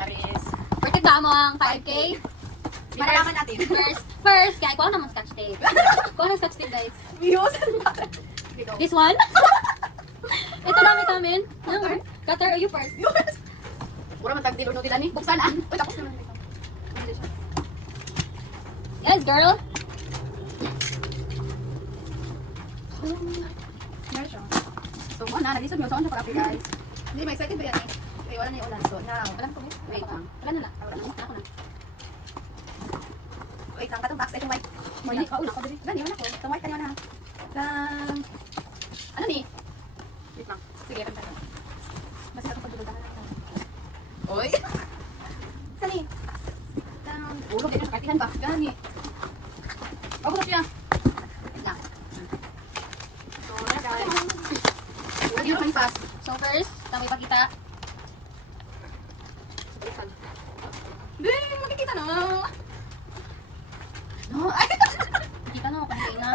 Charis. Pertigda mo ang 5K. Malalaman natin. First, kaya kuha naman scotch tape. Kuha na scotch tape, guys. Views. This one? Ito namin. Cutter, you first. Mura man tag-dilo no nila ni. Buksan ah. Uy, tapos naman ito. Yes, girl. Meron siya. So, na, nag-isip nyo. Saan siya para guys? Hindi, may excited ba yan eh? Okay, wala na yung ulan. So, now, alam ko eh. Wait lang. Wala na lang. Wala na. Ako na. Wait lang, katong backside yung white. Morning. Una ko, dali. Wala, niwan ako. Itong white, kaniwan na. Ano ni? Wait lang. Sige, kanta ka. Basta katong pagdulutan na lang. Oy! Sani? Ulo, ganyan siya. Kartihan ba? Ganyan ni. Ako na siya. Wait lang. So, wala guys. Wala yung panipas. So first, tayo ipakita. Hindi, makikita na. No, ay! Kita na, kanina na.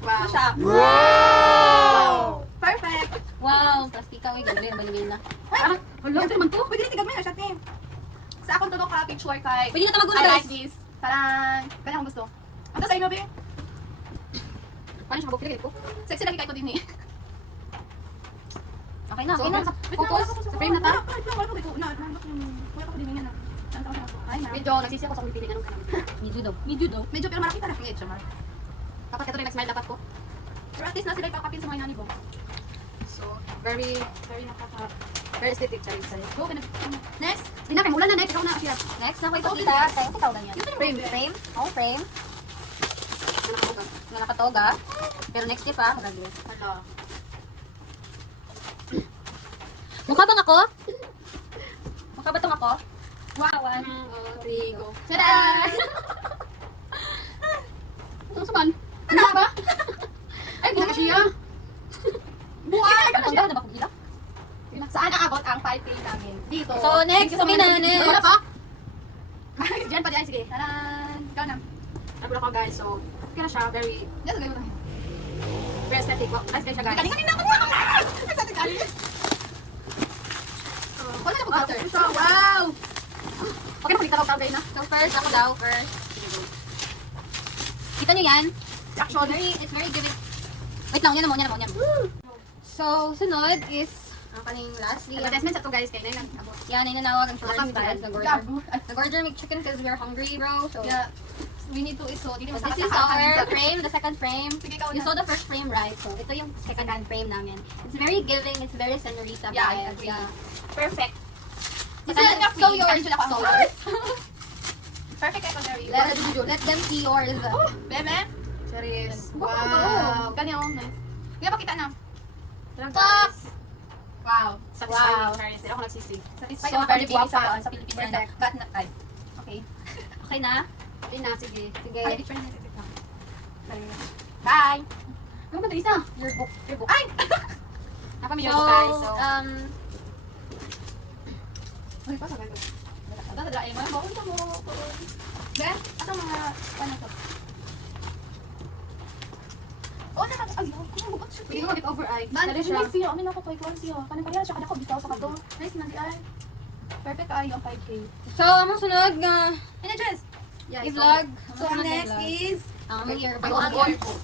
Wow. Siya. Wow! Perfect! Wow, plastika, uy, gabi, balingin na. Ay, wala, ito naman to. Pwede rin tigagmay na siya, te. Sa akong todo ka, picture kay. Pwede na ito magulo, I guys. like this. Parang, kanya akong gusto. Ang to sa ino, be? Paano siya kabukilagay ko? Sexy lagi kayo ko din eh. Okay na, okay na. Focus sa frame na ta. Wala ko dito. Wala ko din yan. Ay, medyo nagsisi ako sa kung piling anong kanang. Medyo daw. Medyo pero malaki pa na pingit siya, Mar. Dapat ito rin nag-smile dapat ko. Pero at least na sila ipapapin sa mga inani ko. So, very aesthetic siya rin sa'yo. Go, next! Hindi na, kaya ulan na, next. Ikaw na, Akira. Next na ko ipakita. Tayo ko tawag yan. Frame. Frame? Oh, frame. Na nakatoga. Pero next year pa, graduate. Ito. Mukha bang ako? Mukha ba tong ako? Wow, 1, 2, 3, go. Tada! Ano saman? Ano ba? Ay, buka siya. Buhay! Ang ganda na ba kung ila? Saan naabot ang 5K namin? Dito. So, next, sumina, next. Wala pa? Diyan pa diyan, sige. Taran! Ikaw na. Nabula ko guys, so, kaya siya, very, yes, gano'n na. Very aesthetic. Nice din siya guys. Kanina ako! Aesthetic guys. Wala na po butter. Wow! Okay na, pakita ko ka, na. So first, ako daw, first. Kita nyo yan? Action. It's very giving. Wait lang, yan naman. So, sunod is ang kaning lastly. Advertisement sa to guys, kaya na yun. Yan, ay nanawag ang children's style. The gorger. Yeah. The gorger make chicken because we're hungry, bro. So, Yeah. We need to iso. so this is our frame, the second frame. Sige, ikaw You na. saw the first frame, right? So, ito yung second frame namin. It's very giving, it's very senorita Yeah, I vibes. agree. Yeah. Perfect. This is so yours. So yours. Perfect kayo, Jerry. Let them see yours. Bebe? Cheers. Wow. Wow. Ganyan, oh. Nice. Kaya pakita na. Fuck! Wow. Satisfying. Wow. Cheers. Hindi ako nagsisi. Satisfying So, ako very pag-ibig sa Pilipinas. Perfect. Cut na. Ay. Okay. Okay na? Hindi na. Sige. Sige. Ay, picture na. Bye. Ano ba ito isa? Your book. Your book. Ay! Napami So, your book, guys. So, ay, pasok kayo. Dadadain mo. Maulit mo. Ben, asang mga paano to? Oh, ay, pwede ko mag-get over eye. Man, Dali siya. nice siya. Amin ako kay Kwan siya. Kanang kaya siya. Kanang ko, bitaw sa kato. Nice na di ay. Perfect kayo ang 5K. So, ang sunod nga Jess? Yeah, i-vlog. So, ang next is Year Bago ang yearbook.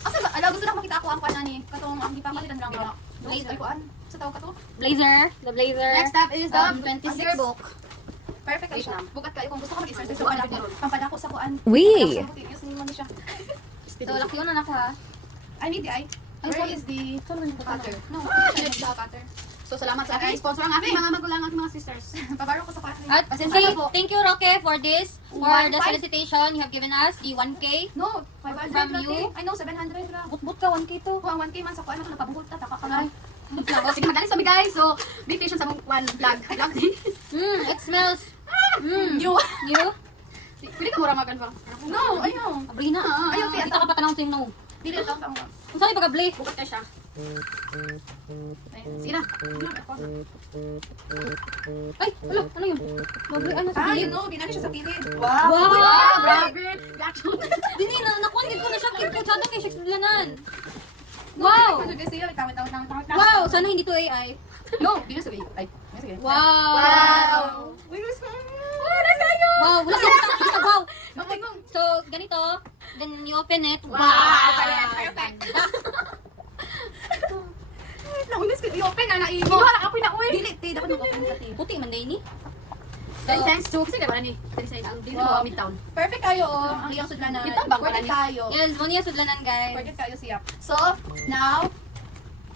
Asa ba? Ala, gusto lang makita ko ang kwan ni. Katong ang gipapalitan lang nga. Blazer. Ay, kuan. Sa tawag ka to? Blazer. The blazer. Next up is the 26 yearbook. Perfect kayo siya. Bukat kayo kung gusto ko mag-exercise sa kuan ako. Pampadako sa kuan. Wee. Use ni mo siya. So, laki yun na naka. I need the eye. Where is the cutter? No, siya yung cutter. So, salamat sa sponsor ang aking mga magulang at mga sisters. Pabaro ko sa kuan. At Pasensya na po. thank you, Roque, for this. For the 1.5? solicitation. You have given us the 1K. No, 500 From lang, you? eh. I know, 700 lang. Butbut ka, 1K to. Kuha 1K man sa kuan ako nagpabuhol ta taka ka lang. Sige, magaling sa mi guys. So, be patient sa mong kuan vlog. It smells. You. You? Pwede ka mura magan pa. No, ayaw. Abrina. Ayaw, Kita ka pa tanong sa'yo no. Dili lang tamo. Kung saan ipag-abli? Bukat ka siya. Sige na. Ay, ano yun? Mabli, ano sa Ah, pilig? no, ginamit siya sa pilit. Wow! Grabe. Reaction. Dini na, nakuha ko na siya. Kipusado kay Shakes Blanan. Wow! Wow. Wow! Sana hindi to AI. No, di na sabi. Ay, sige. Wow! Wow. Uy, then you open it. Wow! Perfect. Wait lang, unis ko. I-open na. Inuha na ako na, uy. Dili, te. Dapat mag-open ka, te. Puti man day ni. Then thanks to, kasi diba ni? Dili mo midtown. Perfect kayo, oh. Ang iyong sudlanan. Midtown ba? Perfect kayo. Yes, mo niya sudlanan guys. Perfect kayo siya. So, now,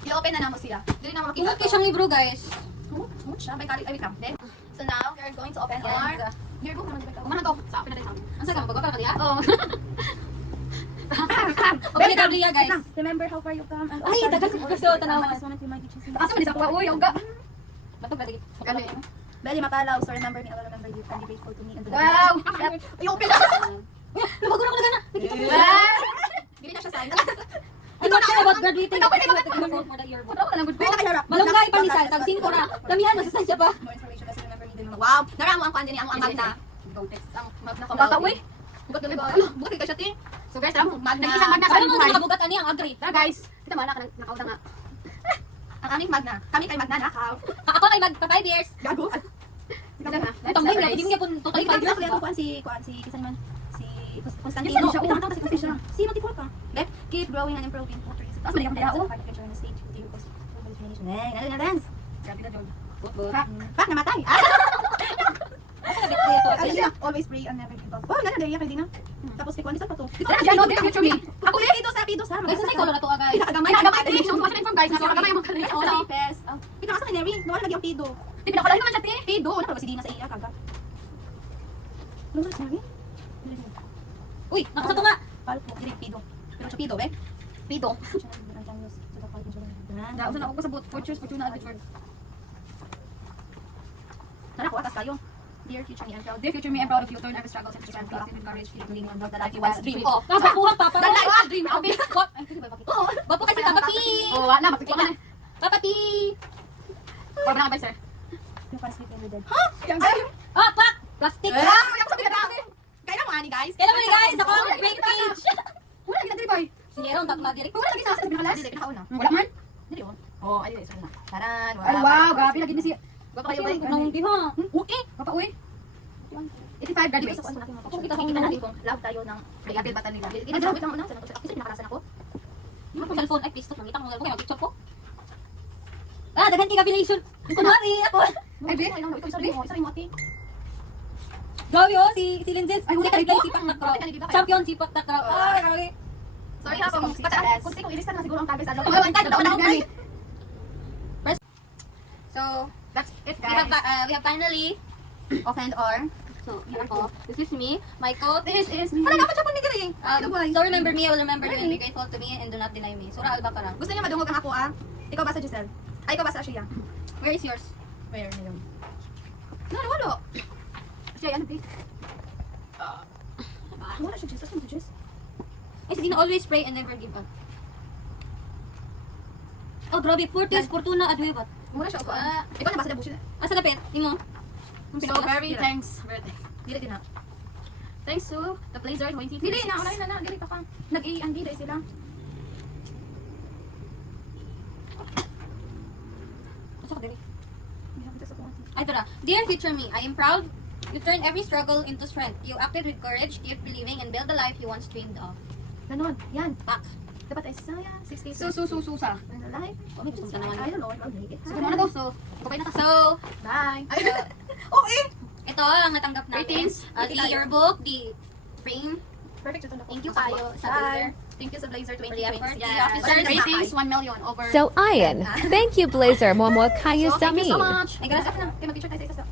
i-open na namo siya. Dili na makita. Ingat kayo siyang libro guys. Smooth siya. May kalit. Ay, wait lang. Then, so now, we are going to open our... Yes. Here, go. Kumahan to. Sa open natin sa. Ang saka magbaga ka diya? Oh. Okay, W guys. Remember how far you come. And Ay, dagan ko gusto tanawa. Asa man di sa kuha. Uy, yoga. Bato ba digi? Kami. Beli mapalaw. So remember me, I will remember you. And be grateful to me. And to the Wow. I-open na. Lumago na ko na. Gili na siya sa akin. Ano na about graduating? Ikaw, pwede ba? For the yearbook. Wala lang. Good. Malunggay pamisal, tag 5 ra. Lamihan mo sa sadya pa. More information kasi remember me. Din. Wow. Naramo ang kuan din ang magna. Go text. Ang magna ko. Bata, uy. Bukat dali ba? Bukat ka siya ti. So guys, tara mo. Nag-isang magna sa Ano mo buhay. nakabugat ani ang agree? Tara guys. Kita mo na nakauda nga. Ang aming magna. Kami kay magna nakaw. Ako ay magpa 5 years. Gago. Itong game na, hindi mo pun totally 5 years. Kuan si kisan man si Constantino. Yes, Wala kasi siya. Si Matipol ka. Let keep growing and improving. Tapos balik ako tayo. Hey, dance. Grabe ka, George. Pak namatay. Ano siya? Always pray and never give up. Oh, nana daya kay Dina. Tapos kay Kuan isa pa to. Dito na future me. Ako dito sa. Guys, sa color na to guys. Pinakagamay. Pinakagamay. Show ko sa inform guys. Pinakagamay mo kanila. Oh, si Pes. Pinaka sa Canary. Nawala lagi ang pido. Di pinakalahin naman siya ti. Pido, na pala si Dina sa iya kaga. Luma sa Canary. Uy, nakasato nga. Palpo, dili pido. Pero siya pido, be. Pido. Nausan ako sa boot. Fortune na George. Tara, kuha tayo. Dear future me, I'm proud. Dear future me, I'm proud of you. Turn every struggle into strength. Active with courage. Keep believing in the life you once dreamed. Oh, nakakuha pa. The life I dream of. What? Ay, kasi ba bakit? Bapo kasi Papa P. Oh, wala, mapikita na. Papa P. Or na ba, sir? Yung para sleep every day. Ha? Yang ay. Ah, pak! Plastic. Yung sabi na kailan mo ani, guys? Kailan mo ni guys? Ako ang great page. Wala lagi na boy. Sige, ron, tak magirik. Wala lagi sa pinakalas. Dili pinakauna. Wala man. Dili on. Oh, ay isa na. Taran, wala. Ay, wow, grabe lagi ni si. Gwapa kayo, boy. Nung di ha. Okay. Gwapa uy. 85 graduates. Kung kita kong ginagawa kong love tayo ng creative bata nila. Ina grabe kang una sa nato. Kasi pinakalasan ako. Yung ako cellphone ay please stop nangita mo kay picture ko. Ah, daghan kay combination. Kunwari ako. Ay, be, ikaw sorry mo ati. Grabe oh, si Lindsay. Ay, huli ka play sipak na crowd. Champion. Champion sipak na crowd. Ay, grabe. Sorry ha, kung kasi kung ilista na siguro ang target sa loob. So, That's it, we have guys. we have finally Opened or so here ako. This is me. My coat. This is me. Wala dapat siya pang nigiri. So remember me, I will remember you and be grateful to me and do not deny me. Sura alba ka lang. Gusto niya madungog ang ako ah. Ikaw ba sa Giselle? Ay, ikaw ba sa Ashia? Where is yours? Where na yun? Wala. Ashia, ano di? Wala siya, Jess. Ano Jess? Ay, sige na, always pray and never give up. Oh, grabe. Fortis, Fortuna, Adwebat. Mura siya. Ikaw na ba sa Dabusin? Asa na pet? Imo? So, very thanks. Dili din na. Thanks to the Blazer 2026. Dili na, wala na. Dili ka pang. Nag-i-anggi dahil sila. Asa ka, dili? Ay, tara. Dear future me, I am proud. You turned every struggle into strength. You acted with courage, keep believing, and build the life you once dreamed of. Ganon. Yan. Pak. Dapat ay Isaiah 60. Susa. And the life. Oh, may gusto ka naman. I don't know. I'll make it. So, kung ano to? So, okay na ka. So, Bye. Okay. ito ang natanggap namin. Ratings. The yearbook, the frame. Perfect. Thank you kayo sa Blazer. Thank you sa Blazer For the effort. 2026. Yeah. Officers, ratings 1 million over. So, Ian, thank you, Blazer. More So, thank you Sami. so much. Ay, gracias. Kaya mag-picture tayo sa isa.